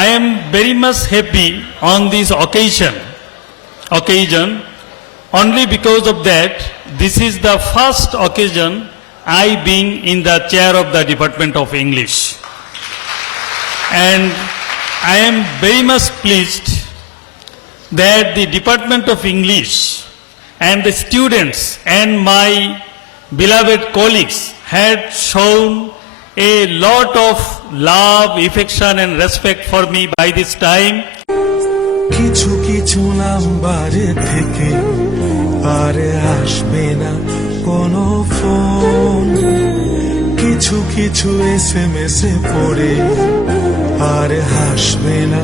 I am very much happy on this occasion only because of that this is the first occasion I being in the chair of the Department of English, and I am very much pleased that the Department of English and the students and my beloved colleagues had shown a lot of love, affection and respect for me by this time. কিছু কিছু নাম্বারে থেকে আর আসবে না কোনো phone, কিছু কিছু SMS এ পড়ে আর হাসবে না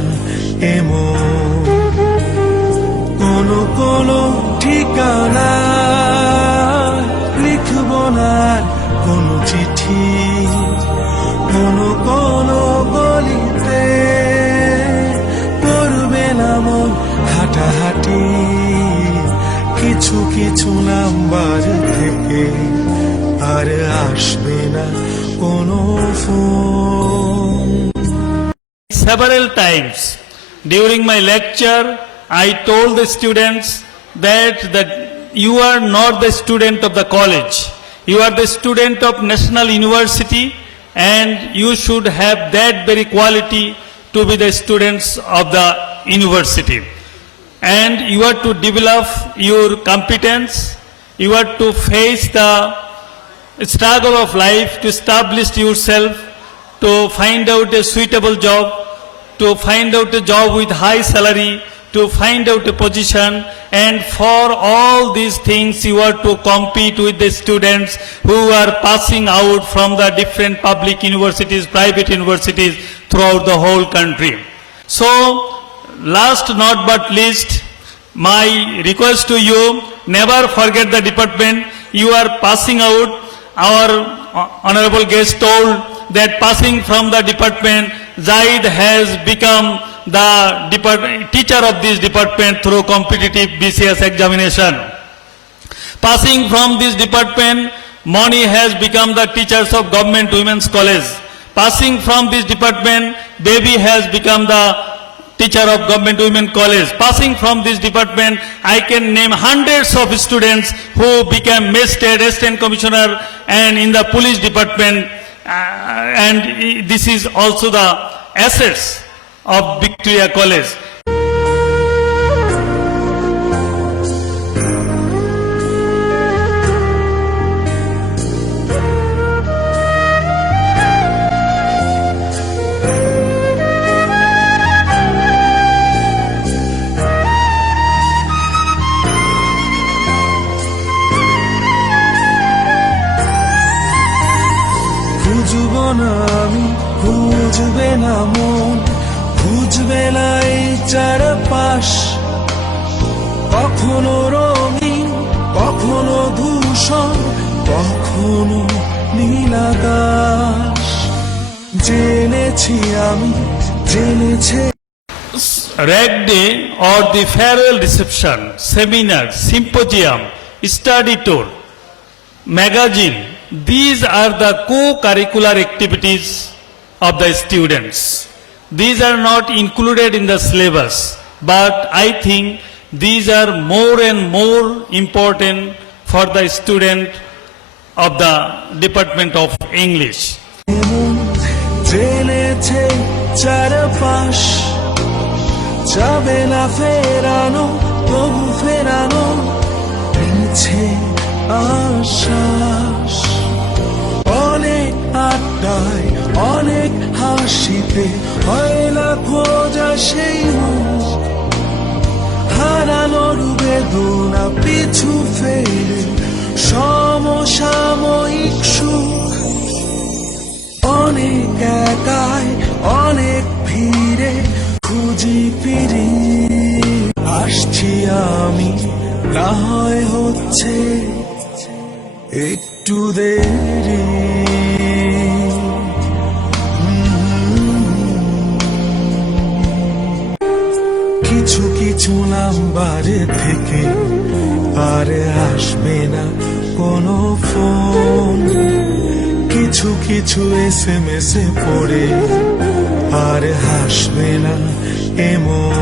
এমন কোনো কোনো ঠিকানা লিখব না কোনো চিঠি, কোনো কোনো গলিতে করবে না মন হাঁটাহাঁটি, কিছু কিছু নাম্বার থেকে আর আসবে না কোনো phone. Several times during my lecture I told the students that you are not the student of the college, you are the student of National University, and you should have that very quality to be the students of the university. And you are to develop your competence, you are to face the struggle of life, to establish yourself, to find out a suitable job, to find out a job with high salary, to find out a position, and for all these things you are to compete with the students who are passing out from the different public universities, private universities throughout the whole country. So, last not but least, my request to you, never forget the department. You are passing out. Our honorable guest told that passing from the department, Zaid has become the teacher of this department through competitive BCS examination. Passing from this department, Moni has become the teachers of Government Women's College. Passing from this department, Baby has become the teacher of Government Women College. Passing from this department, I can name hundreds of students who became Magistrate, Assistant Commissioner, and in the police department. And this is also the assets of Victoria College. খুঁজব না আমি, খুঁজবে না মন, খুঁজবে না এই চারপাশ, কখনো রঙিন, কখনো দূষণ, কখনো নীলাকাশ। জেনেছি আমি, জেনেছে Rag Day or the farewell reception, seminar, symposium, study tour, magazine, these are the co-curricular activities of the students. These are not included in the syllabus, but I think these are more and more important for the student of the Department of English. জেনেছে চারপাশ, যাবে না ফেরানো, তবু ফেরানো মিছে আশ্বাস। অনেক আড্ডায়, অনেক হাসিতে হয় না খোঁজা সেই মুখ, হারানোর বেদনা পিছু ফেলে সমসাময়িক সুখ। অনেক একাই, অনেক ভিড়ে খুঁজি ফিরি, আসছি আমি, না হয় হচ্ছে একটু দেরি। কিছু কিছু নাম্বারে থেকে আর আসবে না কোনো ফোন, কিছু কিছু SMS এ পড়ে আর হাসবে না এমন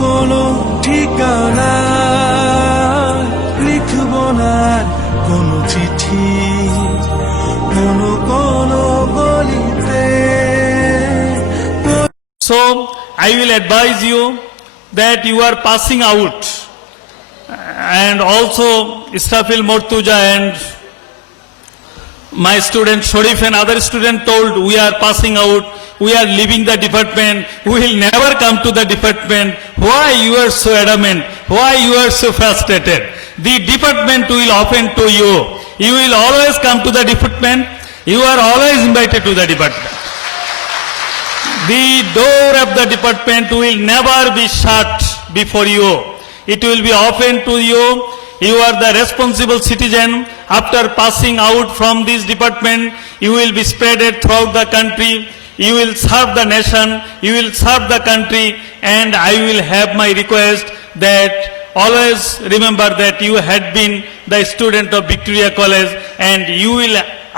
কোনো ঠিকানা লিখব না আর কোনো চিঠি কোনো গলিতে So, I will advise you that you are passing out. And also, Israfil Mortuja and my student Sharif and other student told, we are passing out, we are leaving the department, we will never come to the department. Why you are so adamant? Why you are so frustrated? The department will open to you. You will always come to the department. You are always invited to the department. The door of the department will never be shut before you. It will be open to you. You are the responsible citizen. After passing out from this department, you will be spreaded throughout the country. You will serve the nation. You will serve the country. And I will have my request that always remember that you had been the student of Victoria College and you will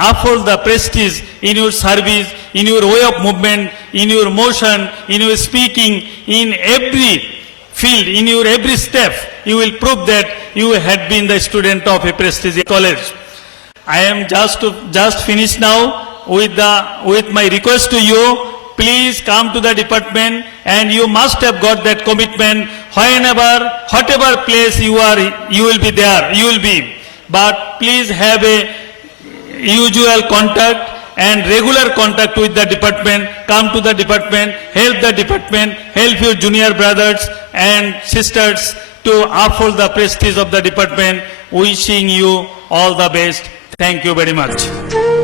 uphold the prestige in your service, in your way of movement, in your motion, in your speaking, in every field, in your every step. You will prove that you had been the student of a prestigious college. I am just finished now with my request to you. Please come to the department and you must have got that commitment. Whatever place you are, you will be there, you will be. But please have a usual contact and regular contact with the department. Come to the department, help the department, help your junior brothers and sisters to uphold the prestige of the department. Wishing you all the best. Thank you very much.